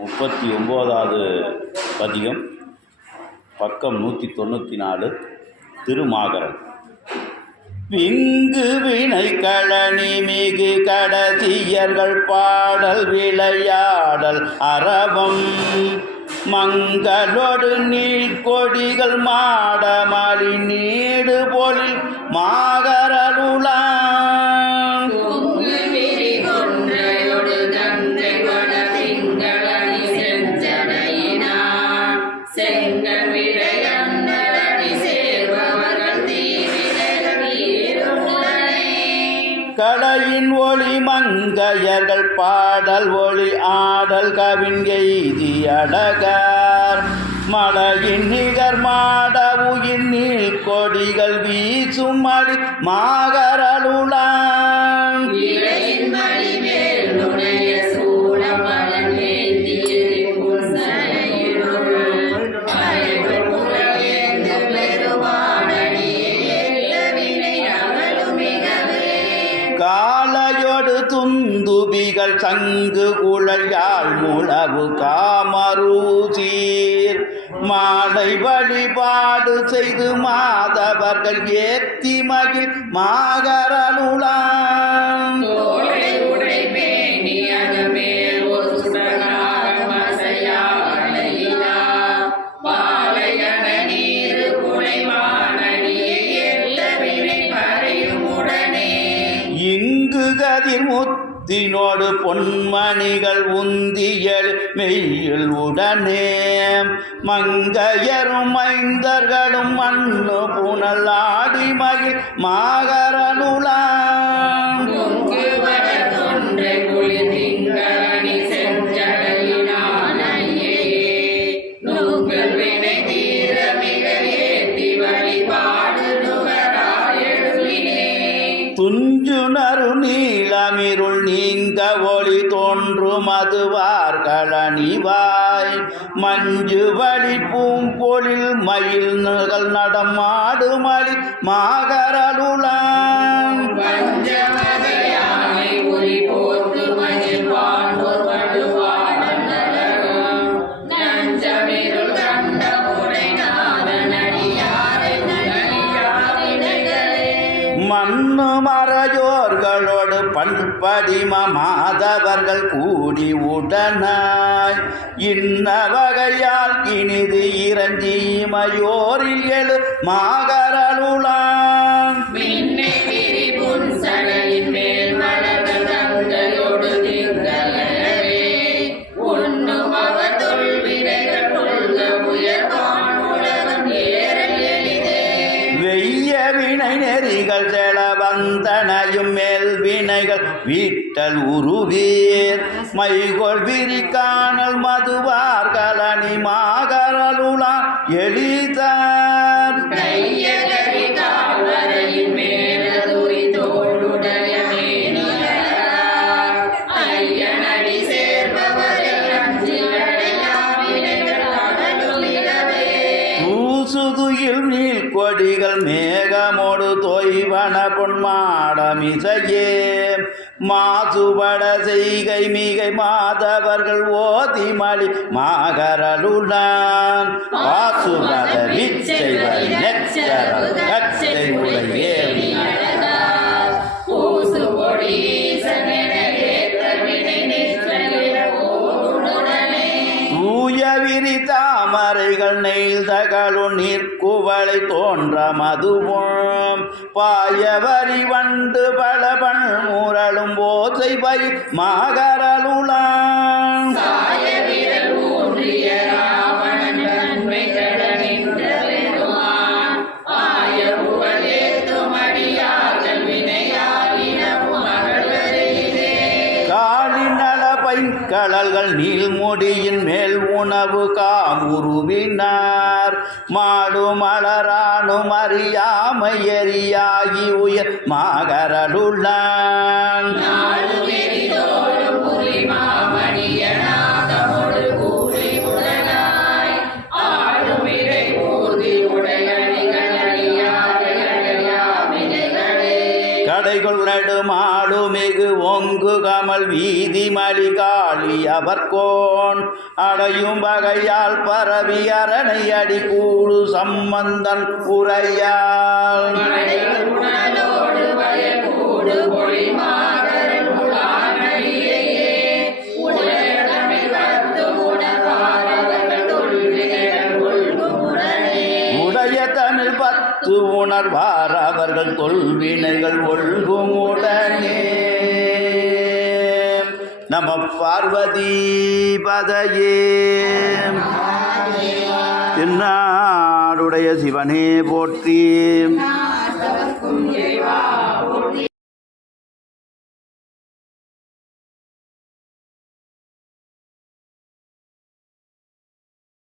39வது பதிகம், பக்கம் 194, திருமாகரன். விங்கு வினை களனி மிகு கடத்தியர்கள் பாடல் விளையாடல் அரவம் மங்களொடு நீழ்கொடிகள் மாடமலி நீடு பொழில் மாகரருளான் கடையின் ஒளி மங்கையர்கள் பாடல் ஒளி ஆடல் கவின்கெய்தி அழகார் மலையின் நிகர் மாட உயிர் நீள் கொடிகள் வீசும் மழி மாகரருளான் காலையொடு துந்துபிகள் சங்கு குழல் யாழ் முழவு காமருசீர் மாலை வழிபாடு செய்து மாதவர்கள் ஏத்தி மகிழ் மாகரருளான் இங்கு கதிர் முத்தினோடு பொன்மணிகள் உந்தியல் மெய்யில் உடனே மங்கையரும் மைந்தர்களும் மண்ணு புனல் ஆடி மகிழ் மாகரருளான் துஞ்சுணரு நீளமிருள் நீங்க ஒளி தோன்றும் மதுவார்களணிவாய் மஞ்சு வழி பூம்பொழில் மயில் நகல் நடமாடு மலி மாகரருளான் மண்ணு மறையோர்களோடு பண்படிம மாதவர்கள் கூடி உடனாய் இன்ன வகையால் இனிது இறஞ்சி மயோரில் எழு மாகரருளான் வெய்ய வினை நெறிகள் செல வந்தனையும் மேல் வினைகள் வீட்டல் உருவீர் மைகொள் விரி காணல் மதுவார் கலனி மாகரருளான் எளிதார் சுதுயில் நீள் கொடிகள் மேகமோடு தொய்வன பொன்மாடமிசையே மாசுபட செய்கை மிகை மாதவர்கள் ஓதி மலி மாகரருளான் பாசுபட விச்சைவர் நெச்சரல் கச்சை உடைய தூய விரி தாமரைகள் நெய்தகளு நீர்க்குவளை தோன்ற மதுவும் பாயவரி வண்டு பலபன் முரளும் போசை பை மாகரருளான் கடல்கள் நீள்முடியின் மேல் உணவு காமுருவினார் மாடு மலரானும் அறியாமை எரியாகி உயர் மாகரருளான் கடைகள் நடு மாடு மிகு ஒங்கு கமல் வீதி மலிகாளி ஆவி அவர்கோன் அடையும் வகையால் பரவி அரணை அடி கூடு சம்பந்தன் உரையால் உடைய பத்து உணர்வார் அவர்கள் தொல்வினைகள் ஒழுகும் உடனே. நம பார்வதி பதையே. திருநாடுடைய சிவனே போற்றி.